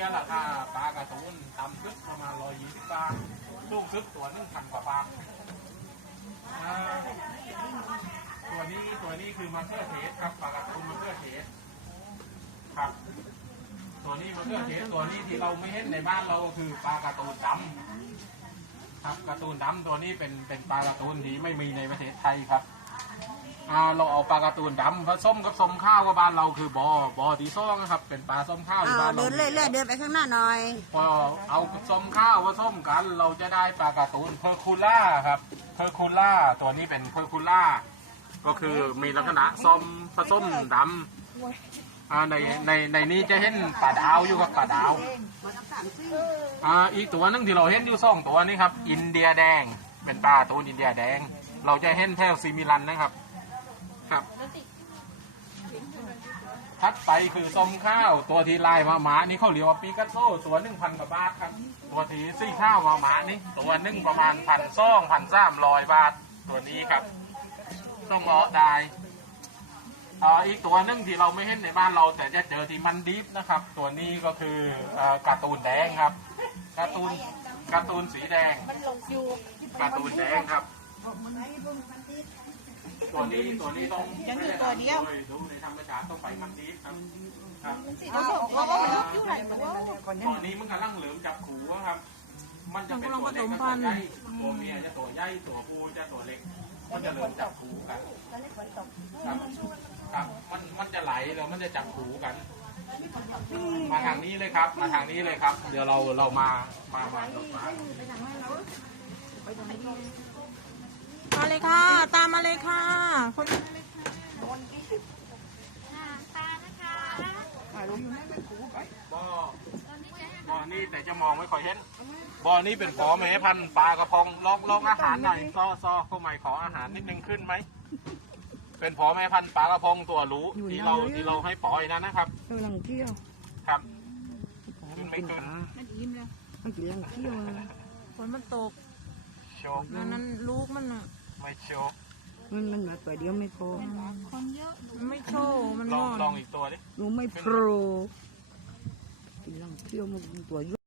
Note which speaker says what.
Speaker 1: ราคาปลาการ์ตูนต่ำสุดประมาณ120 บาทสูงสุดตัว1,000 กว่าบาทตัวนี้คือมะเขือเทศครับปลาการ์ตูนมะเขือเทศครับตัวนี้มะเขือเทศตัวนี้ที่เราไม่เห็นในบ้านเราคือปลาการ์ตูนดำครับการ์ตูนดำตัวนี้เป็นปลาการ์ตูนที่ไม่มีในประเทศไทยครับเราเอาปลาการ์ตูนดำผสมกับส้มข้าวกับบ้านเราคือบอตีซ่องนะครับเป็นปลาส้มข้าวที่บ้านเราเดินเรื่อยๆเดินไปข้างหน้าหน่อยพอเอาส้มข้าวผสมกันเราจะได้ปลาการ์ตูนเพอร์คูล่าครับเพอร์คูล่าตัวนี้เป็นเพอร์คูล่าก็คือมีลักษณะส้มผสมดำในนี้จะเห็นปลาดาวอยู่กับปลาดาวอีกตัวนึงที่เราเห็นอยู่2 ตัวนี้ครับอินเดียแดงเป็นปลาตูนอินเดียแดงเราจะเห็นแถวซีมิลันนะครับครับถัดไปคือส้มข้าวตัวที่ลายมาหมานี่เขาเรียกว่าปีกัสโซ่ตัว1,000 กว่าบาทครับตัวที่ซี่ข้าวมาหมานี่ตัวนึงประมาณ1,300 บาทตัวนี้ครับต้องเอาได้อีกตัวนึงที่เราไม่เห็นในบ้านเราแต่จะเจอที่มันดิฟนะครับตัวนี้ก็คือการ์ตูนแดงครับการ์ตูนสีแดงการ์ตูนแดงครับตัวนี้ต้องยังอยู่ตัวเดียวดูในธรรมชาติต้องไปมันดิฟครับตัวนี้มันกำลังเหลือมจับขูครับมันจะเป็นตัวเล็กกับตัวใหญ่ตัวเมียจะตัวใหญ่ตัวผู้จะตัวเล็กมันจะเหลือมจับขูกันครับมันจะไหลแล้วมันจะจับขูกันมาทางนี้เลยครับมาทางนี้เลยครับเดี๋ยวเรามา
Speaker 2: เลยค่ะตามมาเลยค่ะคน
Speaker 1: บ่อนี่แต่จะมองไม่ค่อยเห็นบ่อนี่เป็นปอแม่พันธุ์ปลากระพงลองอาหารหน่อยซอเข้าใหม่ขออาหารนิดนึงขึ้นไหมเป็นปอแม่พันธุ์ปลากระพงตัวรู้ที่เราให้ปล่อยนะครับ
Speaker 2: กำลังเที่ยว
Speaker 1: ครับขึ้นไม่ขึ้น
Speaker 2: มันอิ่มแล้วมันกำลังเที่ยวฝนมันตก
Speaker 1: โชก
Speaker 2: นั้นลูกมันอ่ะ
Speaker 1: ไม่โชก
Speaker 2: มันมาตัวเดียวไม่พอคนเยอะมันไม่โชว์มัน
Speaker 1: ลองอีกตัวดิ
Speaker 2: หนูไม่โปรกำลังเที่ยวมันตัว